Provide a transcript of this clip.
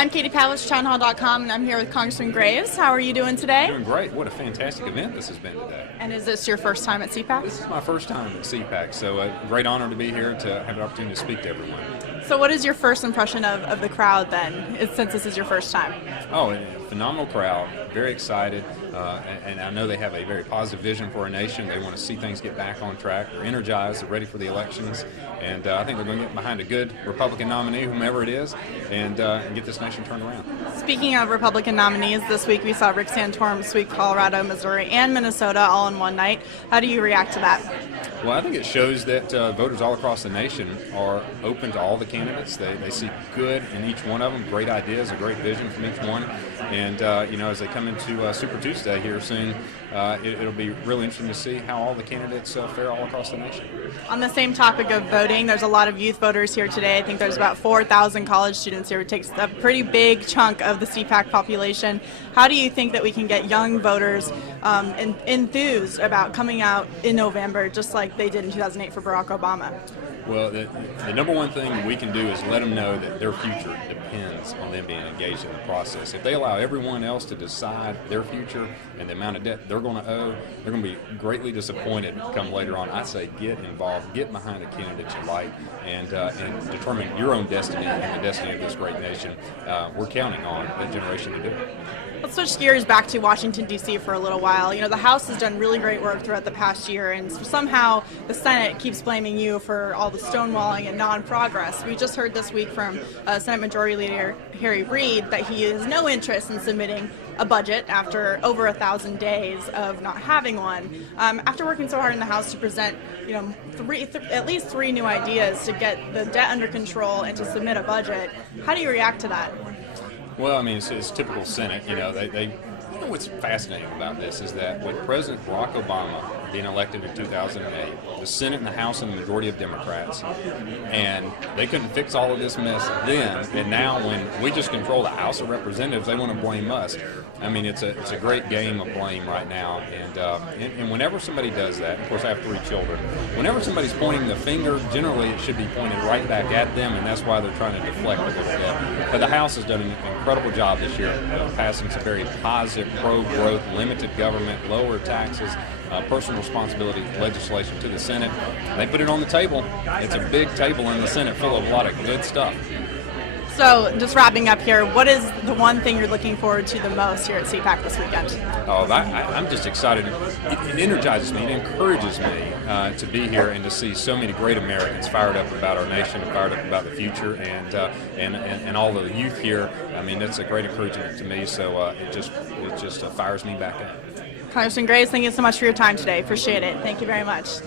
I'm Katie Pavlich, townhall.com, and I'm here with Congressman Graves. How are you doing today? Doing great. What a fantastic event this has been today. And is this your first time at CPAC? This is my first time at CPAC, so a great honor to be here to have the opportunity to speak to everyone. So what is your first impression of the crowd then, since this is your first time? Oh, a phenomenal crowd, very excited, and I know they have a very positive vision for our nation. They want to see things get back on track. They're energized, they're ready for the elections, and I think they're going to get behind a good Republican nominee, whomever it is, and get this nation turned around. Speaking of Republican nominees, this week we saw Rick Santorum sweep Colorado, Missouri, and Minnesota all in one night. How do you react to that? Well, I think it shows that voters all across the nation are open to all the candidates. They see good in each one of them, great ideas, a great vision from each one. And, as they come into Super Tuesday here soon, it'll be really interesting to see how all the candidates fare all across the nation. On the same topic of voting, there's a lot of youth voters here today. I think there's about 4,000 college students here. It takes a pretty big chunk of the CPAC population. How do you think that we can get young voters enthused about coming out in November, just like they did in 2008 for Barack Obama? Well, the number one thing we can do is let them know that their future depends on them being engaged in the process. If they allow everyone else to decide their future and the amount of debt they're going to owe, they're going to be greatly disappointed come later on. I say get involved, get behind a candidate you like, and determine your own destiny and the destiny of this great nation. We're counting on that generation to do it. Let's switch gears back to Washington, D.C. for a little while. You know, the House has done really great work throughout the past year, and somehow the Senate keeps blaming you for all the stonewalling and non-progress. We just heard this week from Senate Majority Leader Harry Reid that he has no interest in submitting a budget after over 1,000 days of not having one. After working so hard in the House to present, at least three new ideas to get the debt under control and to submit a budget, how do you react to that? Well, I mean, it's typical Senate. What's fascinating about this is that with President Barack Obama being elected in 2008, the Senate and the House and the majority of Democrats, and they couldn't fix all of this mess then, and now when we just control the House of Representatives, they want to blame us. I mean, it's a great game of blame right now, and whenever somebody does that, of course I have 3 children, whenever somebody's pointing the finger, generally it should be pointed right back at them, and that's why they're trying to deflect a little bit. But the House has done an incredible job this year of passing some very positive, pro-growth, limited government, lower taxes, personal responsibility legislation to the Senate. They put it on the table. It's a big table in the Senate full of a lot of good stuff. So, just wrapping up here, what is the one thing you're looking forward to the most here at CPAC this weekend? I'm just excited. It energizes me, it encourages me to be here and to see so many great Americans fired up about our nation, fired up about the future, and all the youth here. I mean, it's a great encouragement to me, so it just fires me back up. Congressman Graves, thank you so much for your time today. Appreciate it. Thank you very much.